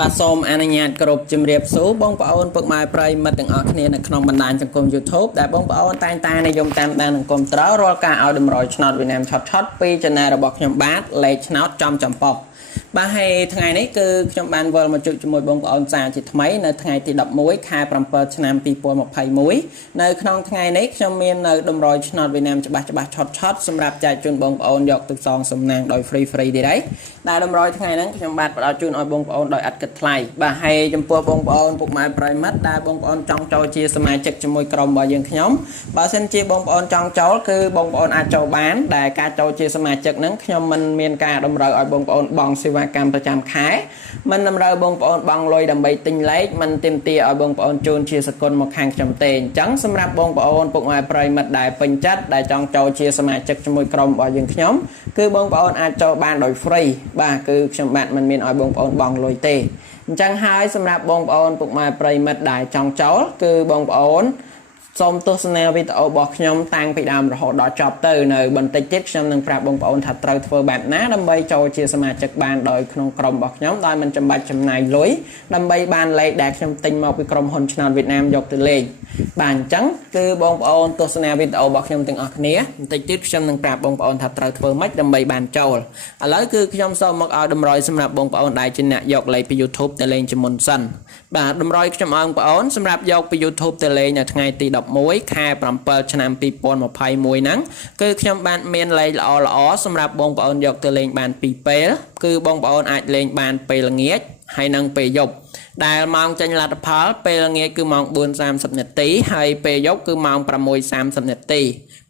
បាទសូមអនុញ្ញាតគោរពជំរាបសួរបងប្អូនពុកម៉ែប្រិយមិត្តទាំងអស់គ្នានៅក្នុងបណ្ដាញសង្គម YouTube ដែលបងប្អូនតែងតែនិយមតាមដាននិងគាំទ្ររាល់ការឲ្យតម្រុយឆ្នោតវៀតណាមឆុតពី Channel របស់ខ្ញុំបាទលេខឆ្នោតចំប៉ុកបាទហើយថ្ងៃនេះគឺខ្ញុំបានវិលមកជួបជាមួយបងប្អូនសាជាថ្មីនៅថ្ងៃទី11ខែ7ឆ្នាំ2021នៅក្នុងថ្ងៃនេះខ្ញុំមាននៅតម្រុយឆ្នោតវៀតណាមច្បាស់ឆុតសម្រាប់ចែកជូនបងប្អូនយកទៅសងសំណាងដោយ free ទៀតហើយដែលតម្រុយថ្ងៃហ្នឹងខ្ញុំបាទផ្ដល់ជូនឲ្យបងប្អូនដោយឥតគិតថ្លៃបាទហើយចំពោះបងប្អូនពុកម៉ែប្រិយមិត្តដែលបងប្អូនចង់ចូលជាសមាជិកជាមួយក្រុមរបស់យើងខ្ញុំបើសិនជាបងប្អូនចង់ចូលគឺបងប្អូនអាចចូលបានដែលការចូលជាសមាជិកហ្នឹងខ្ញុំមិនមានការតម្រូវឲ្យបងប្អូនបង់សេវាកម្មប្រចាំខែមិនតម្រូវបងប្អូនបង់លុយដើម្បីទិញលេខមិនទាមទារឲ្យបងប្អូនជូនជាសកលមកខាងខ្ញុំទេអញ្ចឹងសម្រាប់បងប្អូនពុកម៉ែប្រិយមិត្តដែលពេញចិត្តដែលចង់ចូលជាសមាជិកជាមួយក្រុមរបស់យើងខ្ញុំគឺបងប្អូនអាចចូលបានដោយ free បាទគឺខ្ញុំបាទមិនមានឲ្យបងប្អូនបង់លុយទេអញ្ចឹងហើយសម្រាប់បងប្អូនពុកម៉ែប្រិយមិត្តដែលចង់ចូលគឺបងប្អូនសូមទស្សនាវីដេអូរបស់ខ្ញុំតាំងពីដើមរហូតដល់ចប់ទៅនៅបន្តិចទៀតខ្ញុំនឹងប្រាប់បងប្អូនថាត្រូវធ្វើបែបណាដើម្បីចូលជាសមាជិកបានដោយក្នុងក្រុមរបស់ខ្ញុំដោយមិនចាំបាច់ចំណាយលុយដើម្បីបានលេខដែលខ្ញុំទិញមកពីក្រុមហ៊ុនឆ្នោតវៀតណាមយកទៅលេងបាទអញ្ចឹងគឺបងប្អូនទស្សនាវីដេអូរបស់ខ្ញុំទាំងអស់គ្នាបន្តិចទៀតខ្ញុំនឹងប្រាប់បងប្អូនថាត្រូវធ្វើម៉េចដើម្បីបានចូលឥឡូវគឺខ្ញុំសូមមកឲ្យតម្រុយសម្រាប់បងប្អូនដែលជាអ្នកយកលេខពី YouTube ទៅលេងជាមុនសិនបាទតម្រុយខ្ញុំឲ្យបងប្អូនសម្រាប់យកពី YouTube ទៅលេងនៅថ្ងៃទី11ខែ7ឆ្នាំ2021ហ្នឹងគឺខ្ញុំបានមានលេខល្អសម្រាប់បងប្អូនយកទៅលេងបានពីរពេលគឺបងប្អូនអាចលេងបានពេលល្ងាចហើយនិងពេលយប់ដែលម៉ោងចេញលទ្ធផលពេលល្ងាចគឺម៉ោង 4:30 នាទីហើយពេលយប់គឺម៉ោង 6:30 នាទី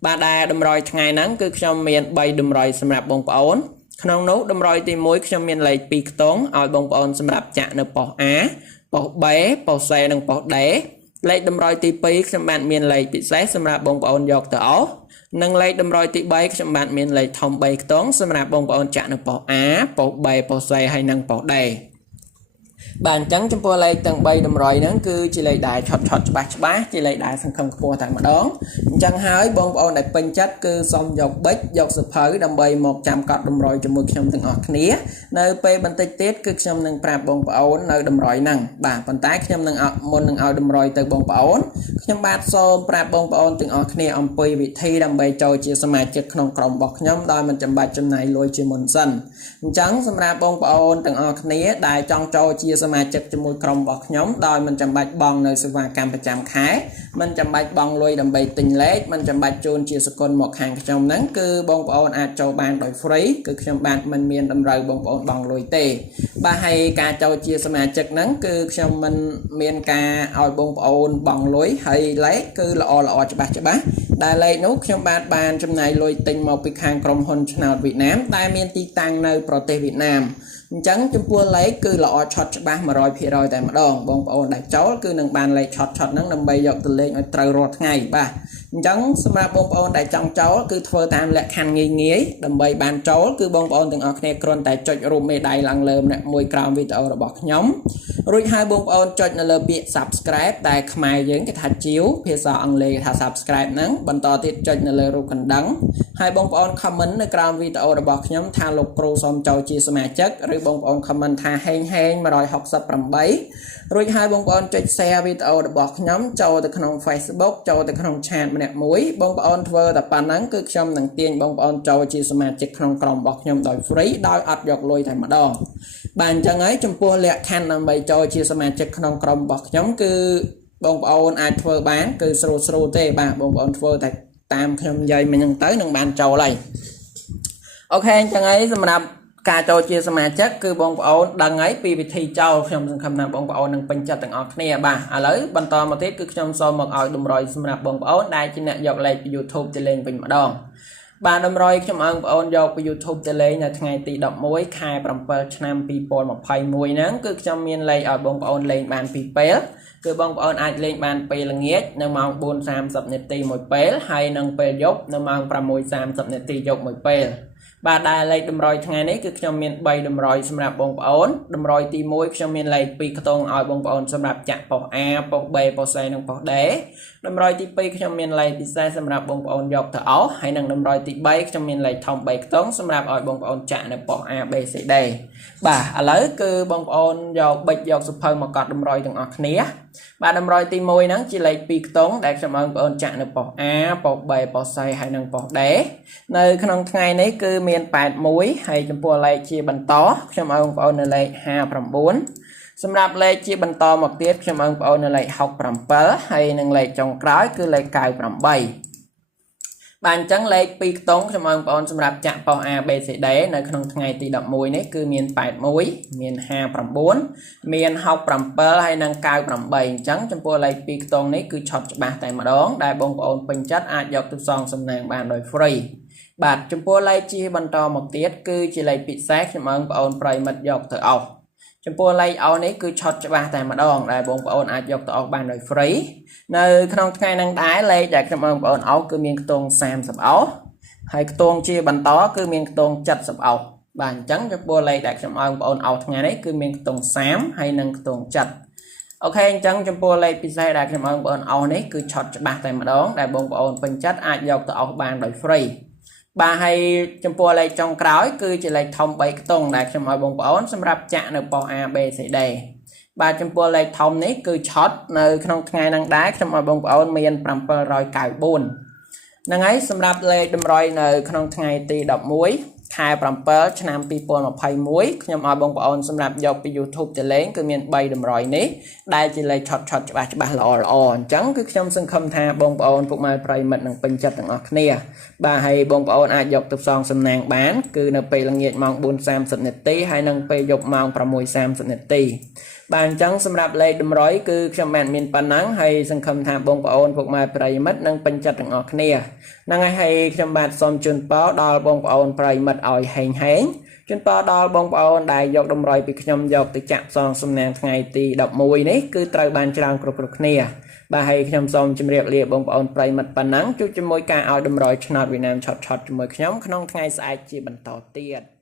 បាទដែលតម្រុយថ្ងៃហ្នឹងគឺខ្ញុំមាន3តម្រុយសម្រាប់បងប្អូនក្នុងនោះតម្រុយទី1ខ្ញុំមានលេខ2ខ្ទង់ឲ្យបងប្អូនសម្រាប់ចាក់នៅប៉ុស្តិ៍ A ប៉ុស្តិ៍ B ប៉ុស្តិ៍ C និងប៉ុស្តិ៍ D លេខតម្រុយទី2ខ្ញុំបានមានលេខពិសេសសម្រាប់បងប្អូនយកទៅអស់និងលេខតម្រុយទី3ខ្ញុំបានមានលេខធំ3ខ្ទង់សម្រាប់បងប្អូនចាក់នៅប៉ុស្តិ៍ A ប៉ុស្តិ៍ B ប៉ុស្តិ៍ C ហើយនិងប៉ុស្តិ៍ Dបាទអញ្ចឹងចំពោះលេខទាំង3តម្រុយហ្នឹងគឺជាលេខដែលឆុតច្បាស់ជាលេខដែលសង្ឃឹមខ្ពស់តែម្ដងអញ្ចឹងហើយបងប្អូនដែលពេញចិត្តគឺសូមយកប៊ិចយកសភៅដើម្បីមកចាំកត់តម្រុយជាមួយខ្ញុំទាំងអស់គ្នានៅពេលបន្តិចទៀតគឺខ្ញុំនឹងប្រាប់បងប្អូននៅតម្រុយហ្នឹងបាទប៉ុន្តែខ្ញុំនឹងមុននឹងឲ្យតម្រុយទៅបងប្អូនខ្ញុំបាទសូមប្រាប់បងប្អូនទាំងអស់គ្នាអំពីវិធីដើម្បីចូលជាសមាជិកក្នុងក្រុមរបស់ខ្ញុំដោយមិនចាំបាច់ចំណាយលុយជាមុនសិនអញ្ចឹងសម្រាប់បងប្អូនទាំងអស់គ្នាដែលចង់ចូលជាសមាជិកជាមួយក្រុមរបស់ខ្ញុំដោយមិនចាំបាច់បង់នៅសេវាកម្មប្រចាំខែមិនចាំបាច់បង់លុយដើម្បីទិញលេខមិនចាំបាច់ជូនជាសកលមកខាងខ្ញុំហ្នឹងគឺបងប្អូនអាចចូលបានដោយ free គឺខ្ញុំបាទមិនមានតម្រូវបងប្អូនបង់លុយទេបាទហើយការចូលជាសមាជិកហ្នឹងគឺខ្ញុំមិនមានការឲ្យបងប្អូនបង់លុយហើយលេខគឺល្អច្បាស់ដែលលេខនោះខ្ញុំបាទបានចំណាយលុយទិញមកពីខាងក្រុមហ៊ុនឆ្នោតវៀតណាមដែលមានទីតាំងនៅប្រទេសវៀតណាមអញ្ចឹងចំពោះលេខគឺល្អឆុតច្បាស់ 100% តែម្ដងបងប្អូនដែលចូលគឺនឹងបានលេខឆុតហ្នឹងដើម្បីយកទៅលេងឲ្យត្រូវរាល់ថ្ងៃបាទអញ្ចឹងសម្រាប់បងប្អូនដែលចង់ចូលគឺធ្វើតាមលក្ខខណ្ឌងាយដើម្បីបានចូលគឺបងប្អូនទាំងអស់គ្នាគ្រាន់តែចុចរូបមេដៃឡើងលើម្នាក់មួយក្រោមវីដេអូរបស់ខ្ញុំរួចហើយបងប្អូនចុចនៅលើពាក្យ Subscribe ដែលខ្មែរយើងគេថាជាវភាសាអង់គ្លេសគេថា Subscribe ហ្នឹងបន្តទៀតចុចនៅលើរូបកណ្ដឹងហើយបងប្អូន comment នៅក្រោមវីដេអូរបស់ខ្ញុំថាលោកគ្រូសូមចូលជាសមាជិកឬបងប្អូន comment ថាហេង168រួចហើយបងប្អូនចុច share វីដេអូរបស់ខ្ញុំចូលទៅក្នុង Facebook ចូលទៅក្នុង chat ម្នាក់មួយបងប្អូនធ្វើតែប៉ុណ្ណឹងគឺខ្ញុំនឹងទាញបងប្អូនចូលជាសមាជិកក្នុងក្រុមរបស់ខ្ញុំដោយ free ដោយអត់យកលុយតែម្ដងបាទអញ្ចឹងហើយចំពោះលក្ខខណ្ឌដើម្បីចូលជាសមាជិកក្នុងក្រុមរបស់ខ្ញុំគឺបងប្អូនអាចធ្វើបានគឺស្រួលទេបាទបងប្អូនធ្វើតែតាមខ្ញុំនិយាយមិញហ្នឹងទៅនឹងបានចូលហើយអូខេអញ្ចឹងហើយសម្រាប់ការចូលជាសមាជិកគឺបងប្អូនដឹងហើយពីវិធីចូលខ្ញុំសង្ឃឹមថាបងប្អូននឹងពេញចិត្តទាំងអស់គ្នាបាទឥឡូវបន្តមកទៀតគឺខ្ញុំសូមមកឲ្យតម្រុយសម្រាប់បងប្អូនដែលជាអ្នកយកលេខពី YouTube ទៅលេងវិញម្ដងបាទតម្រុយខ្ញុំឲ្យបងប្អូនយកពី YouTube ទៅលេងនៅថ្ងៃទី11ខែ7ឆ្នាំ2021ហ្នឹងគឺខ្ញុំមានលេខឲ្យបងប្អូនលេងបានពីរពេលគឺបងប្អូនអាចលេងបានពេលល្ងាចនៅម៉ោង 4:30 នាទីមួយពេលហើយនិងពេលយប់នៅម៉ោង 6:30 នាទីយប់មួយពេល បាទដែលលេខតម្រុយថ្ងៃនេះគឺខ្ញុំមាន3តម្រុយសម្រាប់បងប្អូនតម្រុយទី1ខ្ញុំមានលេខ2ខ្ទង់ឲ្យបងប្អូនសម្រាប់ចាក់ប៉ុស A ប៉ុស B ប៉ុស C និងប៉ុស D តម្រុយទី2ខ្ញុំមានលេខពិសេសសម្រាប់បងប្អូនយកទៅអស់ហើយនិងតម្រុយទី3ខ្ញុំមានលេខធំ3ខ្ទង់សម្រាប់ឲ្យបងប្អូនចាក់នៅប៉ុស A B C D បាទឥឡូវគឺបងប្អូនយកប៊ិចយកសភៅមកកត់តម្រុយទាំងអស់គ្នាបាទតម្រុយទី1ហ្នឹងជាលេខ2ខ្ទង់ដែលខ្ញុំឲ្យបងប្អូនចាក់នៅប៉ុស A ប៉ុស B ប៉ុស C ហើយនិងប៉ុស D នៅក្នុងថ្ងៃនេះគឺមាន81ហើយចំពោះលេខជាបន្តខ្ញុំឲ្យបងប្អូននៅលេខ59សម្រាប់លេខជាបន្តមកទៀតខ្ញុំឲ្យបងប្អូននៅលេខ67ហើយនិងលេខចុងក្រោយគឺលេខ98បាទអញ្ចឹងលេខ2ខ្ទង់ខ្ញុំឲ្យបងប្អូនសម្រាប់ចាក់ប៉ុស A B C D នៅក្នុងថ្ងៃទី11នេះគឺមាន81មាន59មាន67ហើយនិង98អញ្ចឹងចំពោះលេខ2ខ្ទង់នេះគឺឆុតច្បាស់តែម្ដងដែលបងប្អូនពេញចិត្តអាចយកទៅសងសំណាងបានដោយ free បាទចំពោះលេខជាបន្តមកទៀតគឺជាលេខពិសេសខ្ញុំឲ្យបងប្អូនប្រិយមិត្តយកទៅអស់ចំពោះលេខអស់នេះគឺឆុតច្បាស់តែម្ដងដែលបងប្អូនអាចយកទៅអស់បានដោយ free នៅក្នុងថ្ងៃហ្នឹងដែរលេខដែលខ្ញុំឲ្យបងប្អូនអស់គឺមានខ្ទង់30អស់ហើយខ្ទង់ជាបន្តគឺមានខ្ទង់70អស់បាទអញ្ចឹងចំពោះលេខដែលខ្ញុំឲ្យបងប្អូនអស់ថ្ងៃនេះគឺមានខ្ទង់30ហើយនិងខ្ទង់70អូខេអញ្ចឹងចំពោះលេខពិសេសដែលខ្ញុំឲ្យបងប្អូនអស់នេះគឺឆុតច្បាស់តែម្ដងដែលបងប្អូនពេញចិត្តអាចយកទៅអស់បានដោយ free បាទហើយចំពោះលេខចុងក្រោយគឺជាលេខធំ3ខ្ទង់ដែលខ្ញុំឲ្យបងប្អូនសម្រាប់ចាក់នៅប៉ុស A B C D បាទចំពោះលេខធំនេះគឺឆុតនៅក្នុងថ្ងៃហ្នឹងដែរខ្ញុំឲ្យបងប្អូនមាន794ហ្នឹងហើយសម្រាប់លេខតម្រុយនៅក្នុងថ្ងៃទី11ខែ7ឆ្នាំ2021ខ្ញុំឲ្យបងប្អូនសម្រាប់យកពី YouTube ទៅលេងគឺមាន3តម្រុយនេះដែលជាលេខឆុតច្បាស់ល្អអញ្ចឹងគឺខ្ញុំសង្ឃឹមថាបងប្អូនពុកម៉ែប្រិយមិត្តនឹងពេញចិត្តទាំងអស់គ្នាបាទហើយបងប្អូនអាចយកទៅផ្សងសំណាងបានគឺនៅពេលល្ងាចម៉ោង 4:30 នាទីហើយនិងពេលយប់ម៉ោង 6:30 នាទីបាទអញ្ចឹងសម្រាប់លេខតម្រុយគឺខ្ញុំបានមានប៉ុណ្ណឹងហើយសង្ឃឹមថាបងប្អូនពុកម៉ែប្រិយមិត្តនឹងពេញចិត្តទាំងអស់គ្នាហ្នឹងហើយខ្ញុំបាទសូមជូនពរដល់បងប្អូនប្រិយមិត្តឲ្យហេងជូនពរដល់បងប្អូនដែលយកតម្រុយពីខ្ញុំយកទៅចាក់ផ្សងសំណាងថ្ងៃទី11នេះគឺត្រូវបានច្រើនគ្រប់គ្នាបាទហើយខ្ញុំសូមជម្រាបលាបងប្អូនប្រិយមិត្តប៉ុណ្ណឹងជួបជាមួយការឲ្យតម្រុយឆ្នោតវៀតណាមឆុតជាមួយខ្ញុំក្នុងថ្ងៃស្អែកជាបន្តទៀត